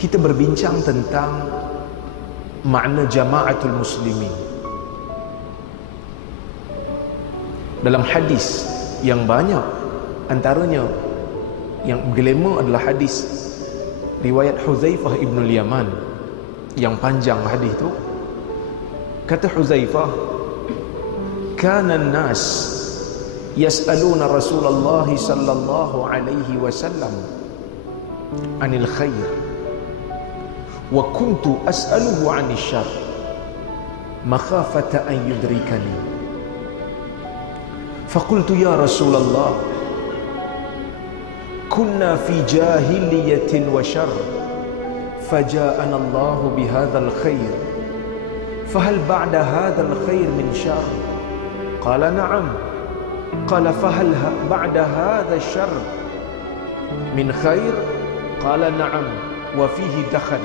kita berbincang tentang makna jama'atul muslimin. Dalam hadis yang banyak, antaranya yang glamour adalah hadis riwayat Huzaifah ibn al-Yaman yang panjang hadis itu. Kata Huzaifah, kana an-nas yas'aluna Rasulullah sallallahu alaihi wasallam anil khair wa kuntu as'aluhu 'anil syarr makhafata an yudrikani. Faqultu ya Rasulullah, kunna fi jahiliyatin wa syarr faja'ana Allah bihadzal khair fahal ba'da hadzal khair min syarr? Qala na'am. Qala fahal ba'da hadzal syarr min khair? Qala na'am wa fihi dakhal.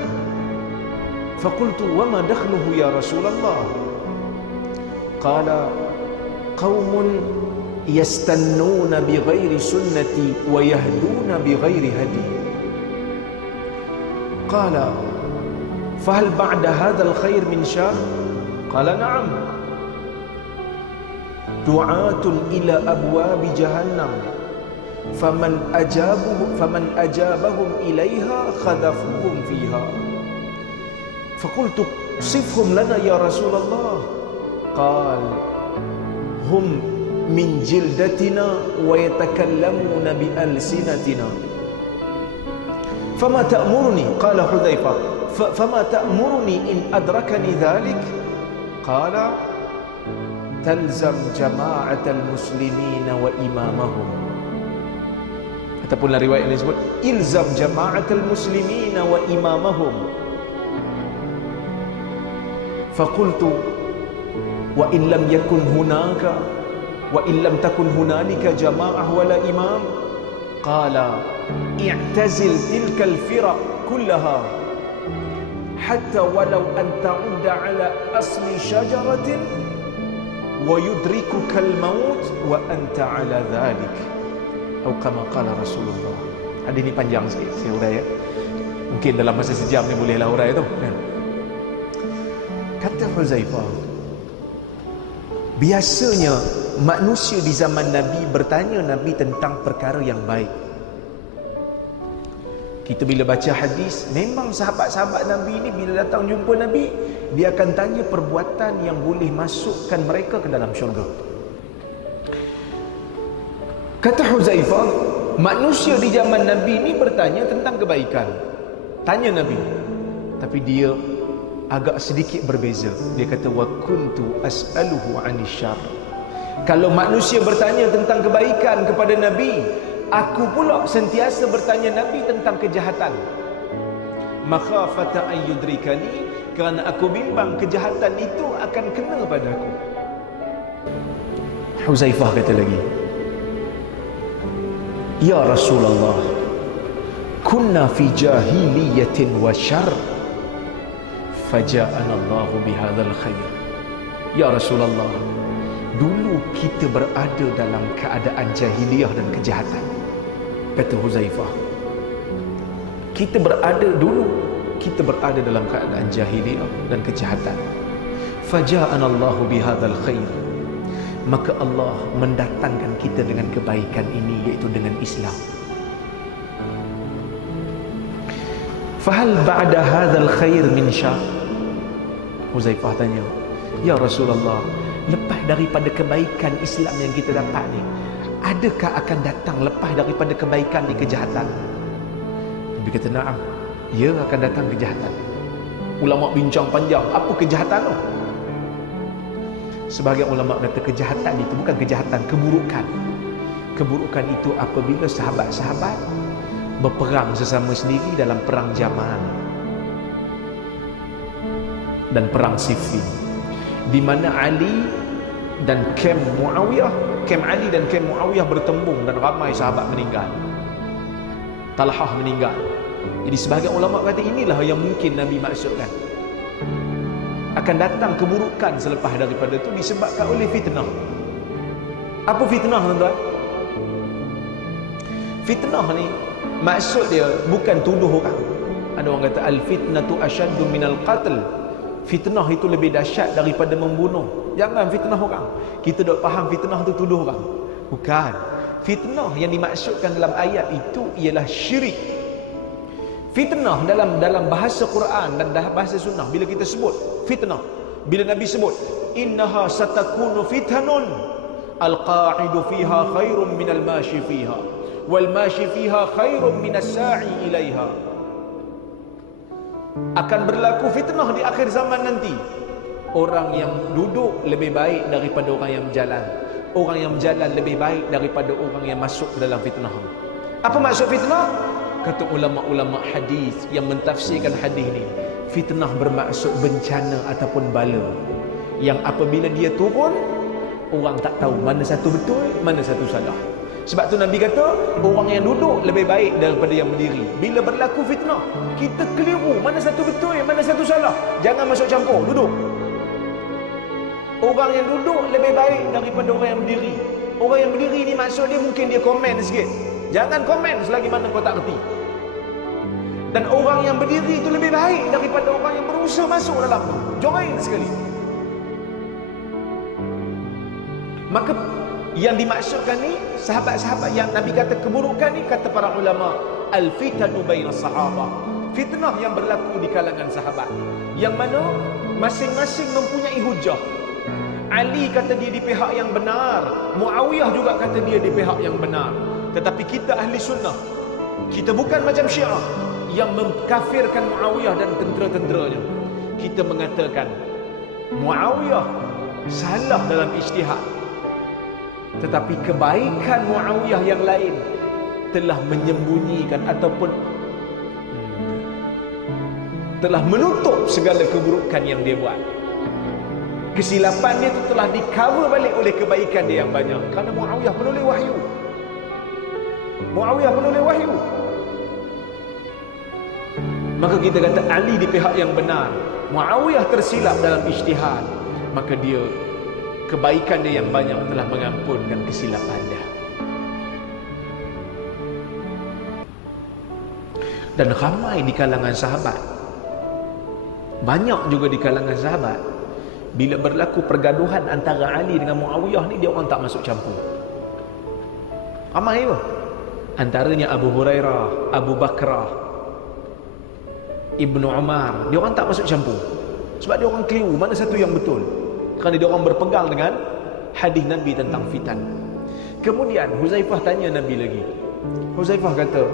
فقلت وما دخله يا رسول الله؟ قال قوم يستنون بغير سنتي ويهدون بغير هدي. قال فهل بعد هذا الخير من شر؟ قال نعم. دعاة إلى أبواب جهنم فمن أجابهم إليها خذفوهم فيها. فقلت صفهم لنا يا رسول الله. قال هم من جلدتنا ويتكلمون بألسنتنا. فما تأمرني؟ قال حذيفة فما تأمرني إن أدركني ذلك؟ قال تلزم جماعة المسلمين وإمامهم. Ataupun riwayat yang disebut ilzam jama'atul muslimina wa imamahum. فقلت وإن لم يكن هناك وإن لم تكن هنالك جماعة ولا إمام؟ قال اعتزل تلك الفرق كلها حتى ولو أن تعد على أصل شجرة ويدركك الموت وأنت على ذلك أو كما قال رسول الله. Hadis ini panjang sikit saya urai ya. Mungkin dalam masa sejam ni bolehlah urai tu. Kata Huzaifah, biasanya manusia di zaman Nabi bertanya Nabi tentang perkara yang baik. Kita bila baca hadis, memang sahabat-sahabat Nabi ini bila datang jumpa Nabi, dia akan tanya perbuatan yang boleh masukkan mereka ke dalam syurga. Kata Huzaifah, manusia di zaman Nabi ini bertanya tentang kebaikan. Tanya Nabi, tapi dia agak sedikit berbeza. Dia kata wa kuntu as'aluhu 'anil syarr. Kalau manusia bertanya tentang kebaikan kepada Nabi, aku pula sentiasa bertanya Nabi tentang kejahatan. Makhafata an yudrikani, kerana aku bimbang kejahatan itu akan kena padaku. Huzaifah kata lagi, ya Rasulullah, kunna fi jahiliyatin wa syarr faja'ana Allah bihadzal khair. Ya Rasulullah, dulu kita berada dalam keadaan jahiliyah dan kejahatan. Kata Huzaifah, kita berada dalam keadaan jahiliyah dan kejahatan. Faja'ana Allah bihadzal khair, maka Allah mendatangkan kita dengan kebaikan ini, iaitu dengan Islam. Fahal ba'da hadzal khair min syarr? Huzaifah tanya, ya Rasulullah, lepas daripada kebaikan Islam yang kita dapat ni, adakah akan datang lepas daripada kebaikan ni kejahatan? Nabi kata na'am, ya akan datang kejahatan. Ulama bincang panjang, apa kejahatan tu? Sebahagian ulama kata kejahatan itu bukan kejahatan, keburukan. Keburukan itu apabila sahabat-sahabat berperang sesama sendiri dalam perang Jamal dan perang Siffin, di mana Ali dan kem Ali dan kem Muawiyah bertembung dan ramai sahabat meninggal. Talhah meninggal. Jadi sebahagian ulama kata inilah yang mungkin Nabi maksudkan. Akan datang keburukan selepas daripada itu disebabkan oleh fitnah. Apa fitnah tuan-tuan? Fitnah ni maksud dia bukan tuduh orang. Ada orang kata al-fitnatu asyaddu minal qatl. Fitnah itu lebih dahsyat daripada membunuh. Jangan fitnah orang. Kita dok faham fitnah tu tuduh orang. Bukan. Fitnah yang dimaksudkan dalam ayat itu ialah syirik. Fitnah dalam bahasa Quran dan bahasa sunnah, bila kita sebut fitnah, bila Nabi sebut innaha satakunu fitnun al-qa'idu fiha khairun minal mashi fiha wal mashi fiha khairun minas sa'i ilaiha. Akan berlaku fitnah di akhir zaman nanti. Orang yang duduk lebih baik daripada orang yang berjalan. Orang yang berjalan lebih baik daripada orang yang masuk ke dalam fitnah. Apa maksud fitnah? Kata ulama-ulama hadis yang mentafsirkan hadis ni, fitnah bermaksud bencana ataupun bala yang apabila dia turun, orang tak tahu mana satu betul, mana satu salah. Sebab tu Nabi kata, orang yang duduk lebih baik daripada yang berdiri. Bila berlaku fitnah, kita keliru mana satu betul, mana satu salah. Jangan masuk campur, duduk. Orang yang duduk lebih baik daripada orang yang berdiri. Orang yang berdiri ni maksud dia mungkin dia komen sikit. Jangan komen selagi mana kau tak reti. Dan orang yang berdiri itu lebih baik daripada orang yang berusaha masuk dalam tu. Join sekali. Maka yang dimaksudkan ni, sahabat-sahabat yang Nabi kata keburukan ni, kata para ulama, al-fitanu bainas sahabah. Fitnah yang berlaku di kalangan sahabat, yang mana masing-masing mempunyai hujah. Ali kata dia di pihak yang benar, Muawiyah juga kata dia di pihak yang benar. Tetapi kita ahli sunnah, kita bukan macam Syiah yang mengkafirkan Muawiyah dan tentera-tenteranya. Kita mengatakan Muawiyah salah dalam ijtihad, tetapi kebaikan Muawiyah yang lain telah menyembunyikan ataupun telah menutup segala keburukan yang dia buat. Kesilapan dia itu telah di-cover balik oleh kebaikan dia yang banyak. Kerana Muawiyah penulis wahyu. Muawiyah penulis wahyu. Maka kita kata Ali di pihak yang benar, Muawiyah tersilap dalam ijtihad, maka dia, kebaikan dia yang banyak telah mengampunkan kesilapan dia. Dan ramai di kalangan sahabat, banyak juga di kalangan sahabat, bila berlaku pergaduhan antara Ali dengan Muawiyah ni, dia orang tak masuk campur. Ramai apa? Antaranya Abu Hurairah, Abu Bakrah, Ibnu Umar, dia orang tak masuk campur. Sebab dia orang keliru mana satu yang betul. Kerana dia orang berpegang dengan hadis Nabi tentang fitan. Kemudian Huzaifah tanya Nabi lagi. Huzaifah kata,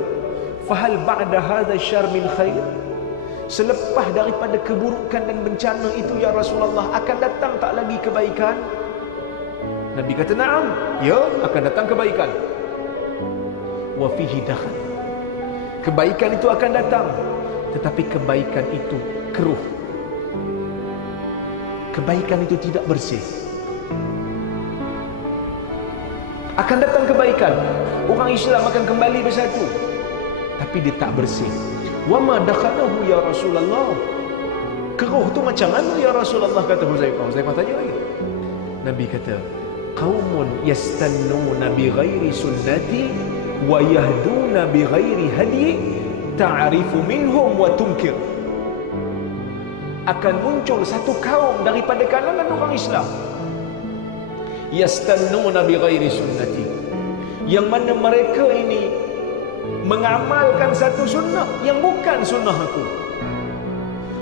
"Fahal ba'da hadha syarr min khair?" Selepas daripada keburukan dan bencana itu ya Rasulullah, akan datang tak lagi kebaikan? Nabi kata, "Na'am, ya, akan datang kebaikan." Wa fihi dakhal. Kebaikan itu akan datang, tetapi kebaikan itu keruh. Kebaikan itu tidak bersih. Akan datang kebaikan, orang Islam akan kembali bersatu, tapi dia tak bersih. Wa ma dakhalahu ya Rasulullah. Keruh tu macam mana ya Rasulullah, kata Huzaifah. Huzaifah tanya lagi. Nabi kata, qaumun yastannuna bi ghairi sunnati wa yahduna bi ghairi hadi ta'rifu minhum wa tunkir. Akan muncul satu kaum daripada kalangan orang Islam, yastannuna bi ghairi sunnati, yang mana mereka ini mengamalkan satu sunnah yang bukan sunnah aku.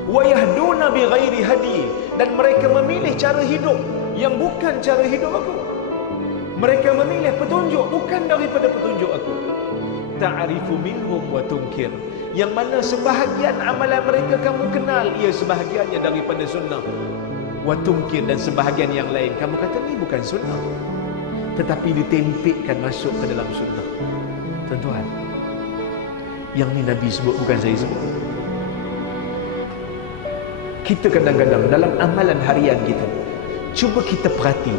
Wa yahduna bi ghairi hadi, dan mereka memilih cara hidup yang bukan cara hidup aku. Mereka memilih petunjuk bukan daripada petunjuk aku. Ta'rifu minhum wa tunkir, yang mana sebahagian amalan mereka kamu kenal ia sebahagiannya daripada sunnah. Wa tunkir, dan sebahagian yang lain kamu kata ni bukan sunnah, tetapi ditempelkan masuk ke dalam sunnah. Tuan-tuan, yang ni Nabi sebut, bukan saya sebut. Kita kadang-kadang dalam amalan harian kita, cuba kita perhati,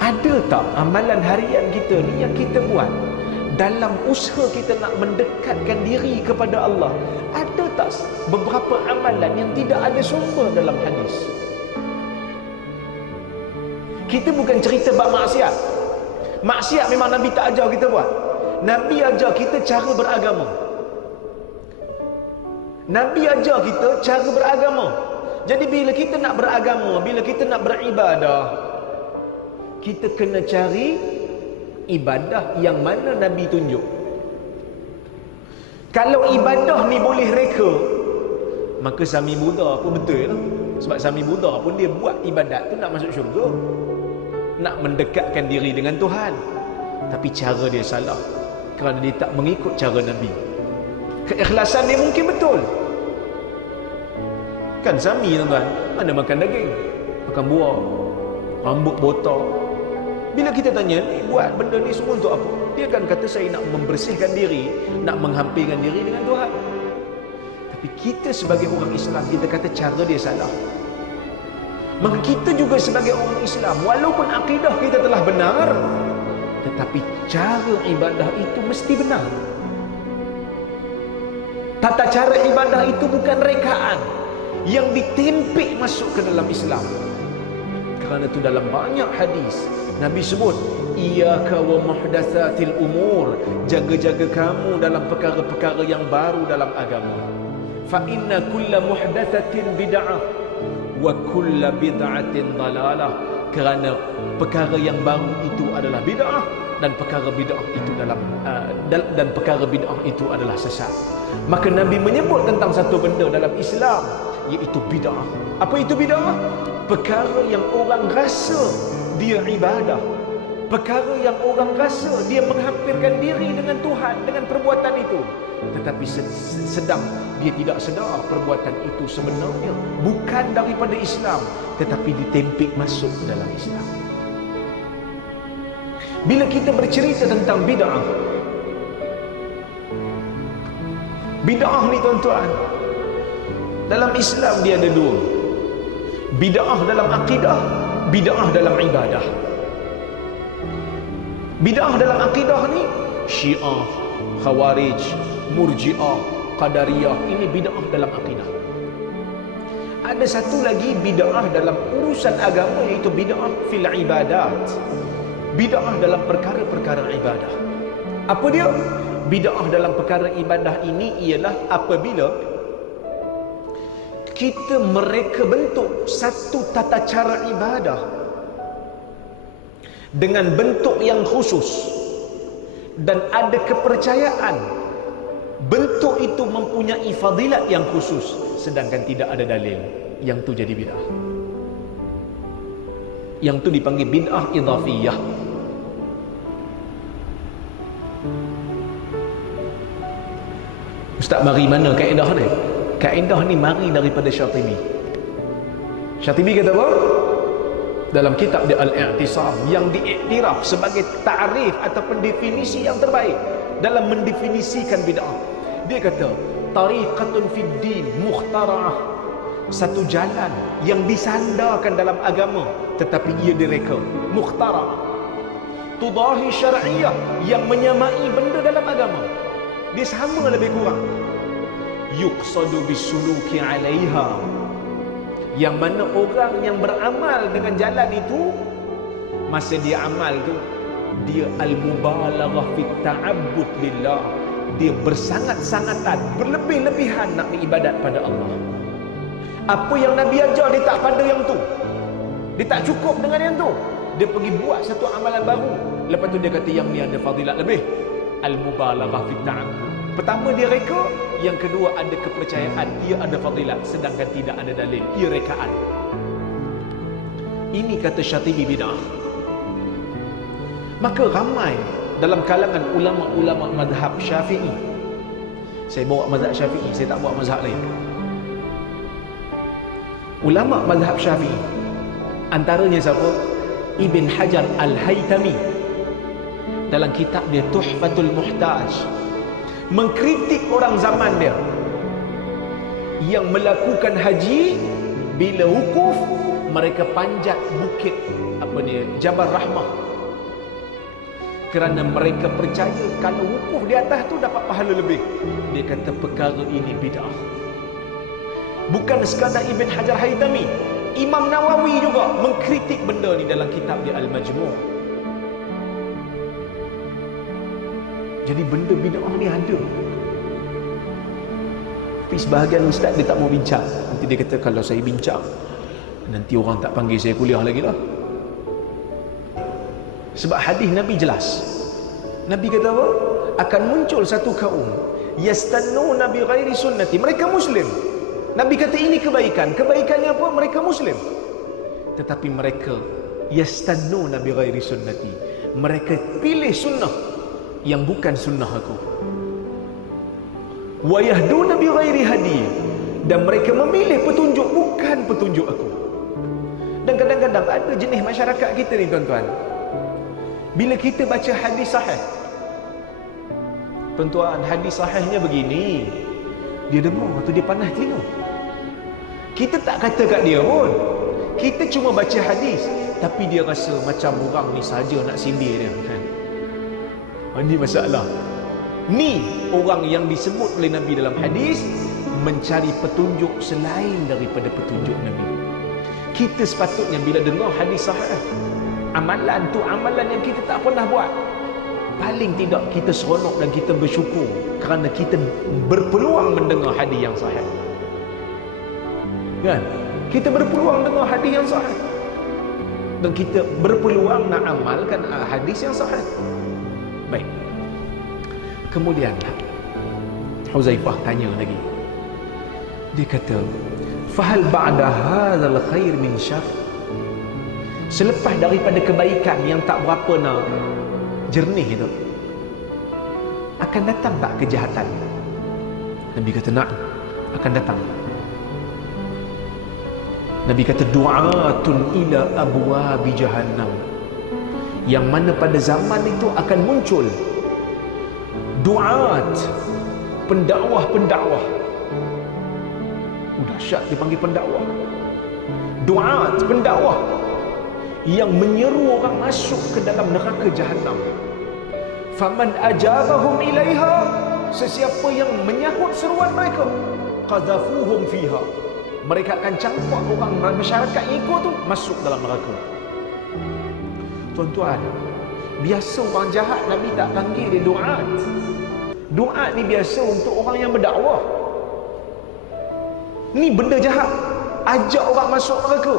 ada tak amalan harian kita ni yang kita buat dalam usaha kita nak mendekatkan diri kepada Allah, ada tak beberapa amalan yang tidak ada sumber dalam hadis? Kita bukan cerita bab maksiat. Maksiat memang Nabi tak ajar kita buat. Nabi ajar kita cara beragama. Nabi ajar kita cara beragama. Jadi bila kita nak beragama, bila kita nak beribadah, kita kena cari ibadah yang mana Nabi tunjuk. Kalau ibadah ni boleh reka, maka Sami Buddha pun betul lah. Sebab Sami Buddha pun dia buat ibadat tu nak masuk syurga, nak mendekatkan diri dengan Tuhan. Tapi cara dia salah, kerana dia tak mengikut cara Nabi. Keikhlasan dia mungkin betul. Kan Sami tuan-tuan, mana makan daging, makan buah, rambut botak. Bila kita tanya, ni buat benda ni semua untuk apa? Dia akan kata, saya nak membersihkan diri, nak menghampirkan diri dengan Tuhan. Tapi kita sebagai orang Islam, kita kata cara dia salah. Maka kita juga sebagai orang Islam, walaupun akidah kita telah benar, tetapi cara ibadah itu mesti benar. Tata cara ibadah itu bukan rekaan yang ditempik masuk ke dalam Islam. Kerana itu dalam banyak hadis Nabi sebut, iyyaka wa muhdatsatil umur, jaga-jaga kamu dalam perkara-perkara yang baru dalam agama. Fa inna kulla muhdatsatin bid'ah wa kulla bid'atin dalalah. Kerana perkara yang baru itu adalah bid'ah, dan perkara bid'ah itu dan perkara bid'ah itu adalah sesat. Maka Nabi menyebut tentang satu benda dalam Islam, iaitu bid'ah. Apa itu bid'ah? Perkara yang orang rasa dia ibadah, perkara yang orang rasa dia menghampirkan diri dengan Tuhan dengan perbuatan itu, tetapi sedang dia tidak sedar perbuatan itu sebenarnya bukan daripada Islam, tetapi ditempik masuk ke dalam Islam. Bila kita bercerita tentang bid'ah, bid'ah ni tuan-tuan, dalam Islam dia ada dua. Bid'ah dalam akidah, bid'ah dalam ibadah. Bid'ah dalam akidah ni Syiah, Khawarij, Murji'ah, Qadariyah, ini bid'ah dalam akidah. Ada satu lagi bid'ah dalam urusan agama, iaitu bid'ah fil ibadat. Bid'ah dalam perkara-perkara ibadah. Apa dia? Bid'ah dalam perkara ibadah ini ialah apabila kita mereka bentuk satu tata cara ibadah dengan bentuk yang khusus, dan ada kepercayaan bentuk itu mempunyai fadilat yang khusus, sedangkan tidak ada dalil. Yang tu jadi bid'ah. Yang tu dipanggil bid'ah idhafiyah. Ustaz, mari mana kaedah ni? Kaedah ni mari daripada Syatibi. Syatibi kata apa? Dalam kitab dia Al-I'tisam, yang diiktiraf sebagai ta'rif ataupun definisi yang terbaik dalam mendefinisikan bid'ah. Dia kata, tariqatun fid din mukhtara'ah, satu jalan yang disandarkan dalam agama tetapi ia direka, mukhtara'ah. Tudahi syar'iyah, yang menyamai benda dalam agama, dia sama lebih kurang. Yuqsadu bisuluki 'alaiha, yang mana orang yang beramal dengan jalan itu, masa dia amal tu, dia al-mubalaghah fit ta'abbud lillah, dia bersangat-sangatan, berlebih-lebihan nak beribadat pada Allah. Apa yang Nabi ajar, dia tak pada yang tu, dia tak cukup dengan yang tu, dia pergi buat satu amalan baru. Lepas tu dia kata yang ni ada fadilat lebih, al-mubalaghah fit ta'abbud. Pertama dia reka, yang kedua ada kepercayaan ia ada fadilat, sedangkan tidak ada dalil, ia rekaan. Ini kata Syatibi bid'ah. Maka ramai dalam kalangan ulama-ulama mazhab Syafi'i, saya bawa mazhab Syafi'i, saya tak bawa mazhab lain. Ulama mazhab Syafi'i, antaranya siapa? Ibn Hajar Al-Haytami dalam kitab dia Tuhfatul Muhtaj, mengkritik orang zaman dia yang melakukan haji, bila wukuf mereka panjat bukit Jabal Rahmah, kerana mereka percaya kalau wukuf di atas tu dapat pahala lebih. Dia kata perkara ini bid'ah. Bukan sekadar Ibn Hajar Haytami, Imam Nawawi juga mengkritik benda ni dalam kitab dia Al-Majmu'. Jadi benda bid'ah ni ada. Tapi sebahagian ustaz dia tak mau bincang. Nanti dia kata kalau saya bincang nanti orang tak panggil saya kuliah lagi lah. Sebab hadis Nabi jelas. Nabi kata apa? Akan muncul satu kaum yastannuna bi ghairi sunnati. Mereka Muslim. Nabi kata ini kebaikan. Kebaikannya apa? Mereka Muslim. Tetapi mereka yastannuna bi ghairi sunnati. Mereka pilih sunnah yang bukan sunnah aku. Wa yahduna bi ghairi hadi. Dan mereka memilih petunjuk bukan petunjuk aku. Dan kadang-kadang ada jenis masyarakat kita ni tuan-tuan, bila kita baca hadis sahih, tuan-tuan, hadis sahihnya begini, dia dengar atau dia panas telinga. Kita tak kata kat dia pun, kita cuma baca hadis, tapi dia rasa macam orang ni saja nak sindir dia kan. Ini masalah. Ni orang yang disebut oleh Nabi dalam hadis mencari petunjuk selain daripada petunjuk Nabi. Kita sepatutnya bila dengar hadis sahih, amalan tu amalan yang kita tak pernah buat, paling tidak kita seronok dan kita bersyukur kerana kita berpeluang mendengar hadis yang sahih. Kan? Kita berpeluang dengar hadis yang sahih dan kita berpeluang nak amalkan hadis yang sahih. Baik. Kemudian Huzaifah tanya lagi. Dia kata, "Fahal ba'da hadzal khair min syarr?" Selepas daripada kebaikan yang tak berapa nak jernih itu, akan datang tak kejahatan? Nabi kata, "Na'am, akan datang." Nabi kata, "Du'atun ila abwabi jahannam." Yang mana pada zaman itu akan muncul du'at, pendakwah-pendakwah. Dahsyat dipanggil pendakwah. Du'at, pendakwah yang menyeru orang masuk ke dalam neraka jahannam. Faman ajabahum ilaiha, sesiapa yang menyahut seruan mereka, qadhafuhum fiha, mereka akan campak orang masyarakat yang ikut tu masuk dalam neraka. Tuan-tuan, biasa orang jahat Nabi tak panggil dia du'at. Du'at ni biasa untuk orang yang berdakwah. Ni benda jahat, ajak orang masuk neraka.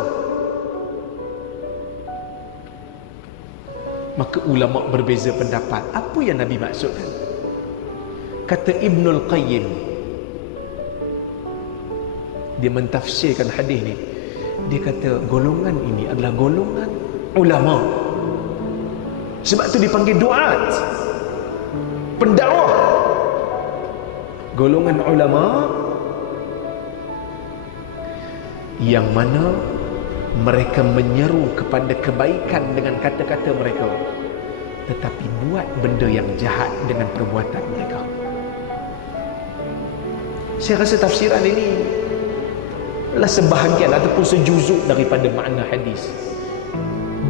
Maka ulama berbeza pendapat apa yang Nabi maksudkan. Kata Ibnul Qayyim, dia mentafsirkan hadis ni, dia kata golongan ini adalah golongan ulama. Sebab tu dipanggil du'at, pendakwah. Golongan ulama yang mana mereka menyeru kepada kebaikan dengan kata-kata mereka, tetapi buat benda yang jahat dengan perbuatan mereka. Saya rasa tafsiran ini adalah sebahagian ataupun sejuzuk daripada makna hadis.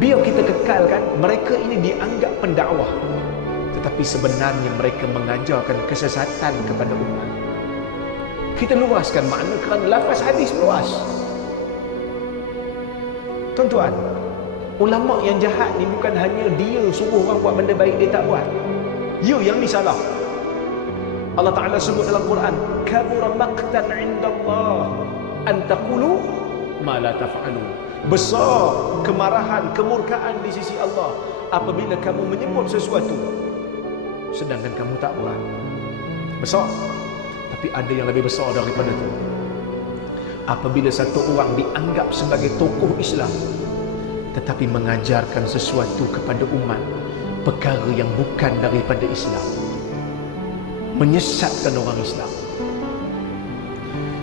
Biar kita kekalkan, mereka ini dianggap pendakwah, tetapi sebenarnya mereka mengajarkan kesesatan kepada umat. Kita luaskan makna kerana lafaz hadis luas. Tuan-tuan, ulama yang jahat ni bukan hanya dia suruh orang buat benda baik dia tak buat. You yang ni salah. Allah Ta'ala sebut dalam Quran, kabura maqtan 'indallah an taqulu ma la taf'alun. Besar kemarahan, kemurkaan di sisi Allah apabila kamu menyebut sesuatu sedangkan kamu tak buat. Besar. Tapi ada yang lebih besar daripada itu. Apabila satu orang dianggap sebagai tokoh Islam tetapi mengajarkan sesuatu kepada umat perkara yang bukan daripada Islam, menyesatkan orang Islam.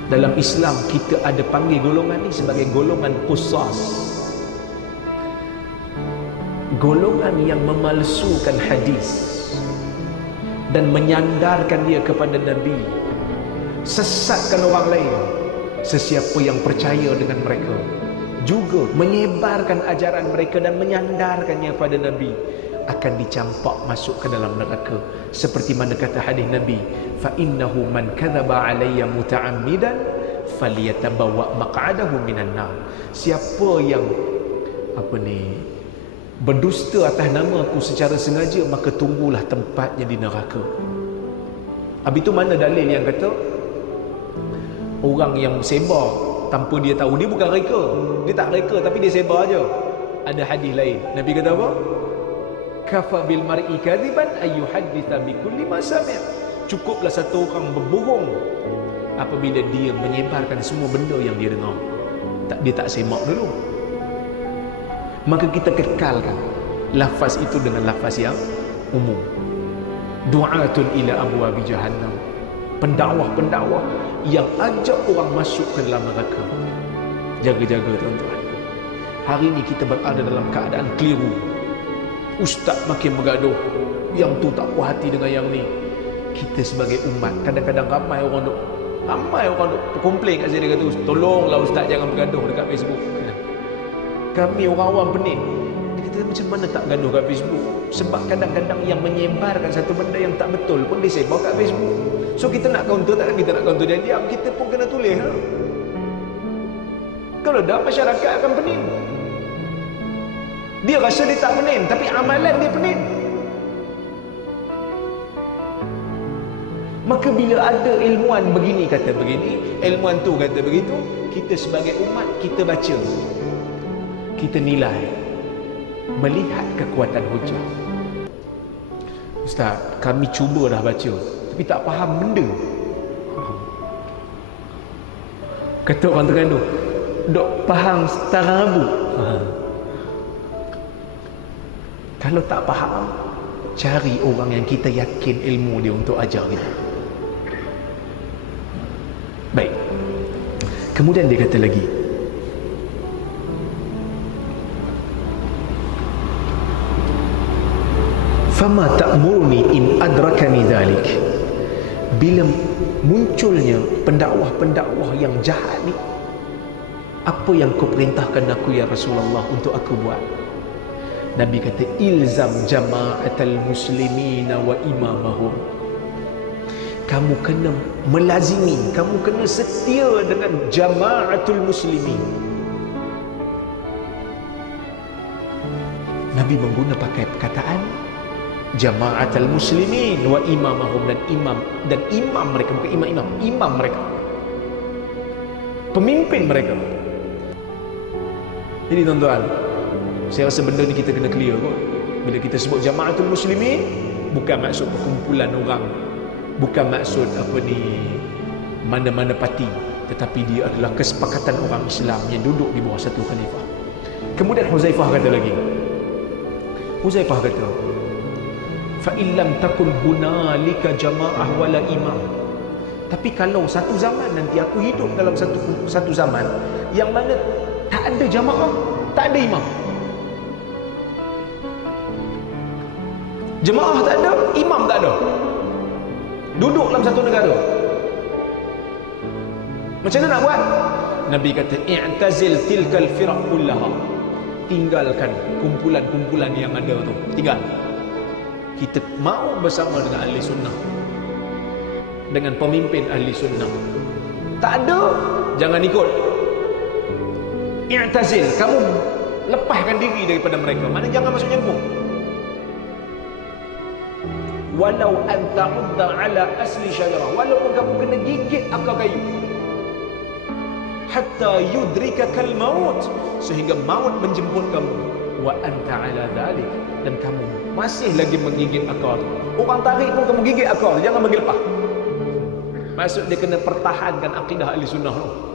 Dalam Islam kita ada panggil golongan ni sebagai golongan qusas, golongan yang memalsukan hadis dan menyandarkan dia kepada Nabi, sesatkan orang lain. Sesiapa yang percaya dengan mereka juga menyebarkan ajaran mereka dan menyandarkannya pada Nabi akan dicampak masuk ke dalam neraka. Seperti mana kata hadis Nabi, fa innahu man kadzaba alayya muta'ammidan falyatabawwa maq'adahu minan nar. Siapa yang berdusta atas nama aku secara sengaja, maka tunggulah tempatnya di neraka. Habis itu mana dalil yang kata Orang yang sebar tanpa dia tahu, dia bukan reka. Dia tak reka tapi dia sebar aja. Ada hadis lain. Nabi kata apa? Kafa bil mar'i kadiban ayyuhadditha bi kulli ma sami'. Cukuplah satu orang berbohong apabila dia menyebarkan semua benda yang dia dengar. Dia tak semak dulu. Maka kita kekalkan lafaz itu dengan lafaz yang umum. Du'atun ila abwabi jahannam. Pendakwah-pendakwah yang ajak orang masuk ke dalam neraka. Jaga-jaga tuan-tuan. Hari ini kita berada dalam keadaan keliru. Ustaz makin bergaduh, yang tu tak puas hati dengan yang ni. Kita sebagai umat, kadang-kadang ramai orang duk komplain kat saya, dia kata, tolonglah ustaz jangan bergaduh dekat Facebook. Kami orang awam pening. Dia kata, macam mana tak gaduh kat Facebook? Sebab kadang-kadang yang menyebarkan satu benda yang tak betul pun dia sebar kat Facebook. So kita nak counter, takkan kita nak counter dia diam, kita pun kena tulis lah. Kalau dah, masyarakat akan pening. Dia rasa dia tak pening, tapi amalan dia pening. Maka bila ada ilmuwan begini kata begini, ilmuwan tu kata begitu, kita sebagai umat, kita baca, kita nilai, melihat kekuatan hujah. Ustaz, kami cuba dah baca tapi tak faham benda. Kata orang Terengganu, dok faham setara abu. Kalau tak faham, cari orang yang kita yakin ilmu dia untuk ajar kita. Baik. Kemudian dia kata lagi, fama ta'murni in adrakani dhalik. Bila munculnya pendakwah-pendakwah yang jahat ni, apa yang kau perintahkan aku ya Rasulullah untuk aku buat? Nabi kata, ilzam jama'atal muslimina wa imamahum. Kamu kena melazimi, kamu kena setia dengan jama'atul muslimin. Nabi mengguna pakai perkataan jama'atul muslimin wa imamahum, dan imam mereka, bukan imam mereka, pemimpin mereka. Jadi tuan-tuan, saya rasa benda ni kita kena clear kot. Bila kita sebut jama'atul muslimin, bukan maksud perkumpulan orang, bukan maksud mana-mana parti, tetapi dia adalah kesepakatan orang Islam yang duduk di bawah satu khalifah. Kemudian Huzaifah kata lagi, Huzaifah kata, fa illam takun hunalika jama'ah wala imam. Tapi kalau satu zaman nanti aku hidup dalam satu zaman yang mana tak ada jamaah, tak ada imam. Jemaah tak ada, imam tak ada. Duduk dalam satu negara. Macam mana nak buat? Nabi kata, i'tazil tilkal firaq kullaha. Tinggalkan kumpulan-kumpulan yang ada tu. Tinggal. Kita mau bersama dengan ahli sunnah, dengan pemimpin ahli sunnah. Tak ada, jangan ikut. I'tazil, kamu lepaskan diri daripada mereka. Mana jangan masuk nyambung. Walau anta udda ala asli syajarah, walaupun kamu kena gigit akar kayu, hatta yudrikakal maut, sehingga maut menjemput kamu, wa anta ala dhalik, dan kamu masih lagi menggigit akar tu. Orang tarik pun kamu gigit akar, jangan bagi lepas. Maksud dia kena pertahankan akidah ahli sunnah tu.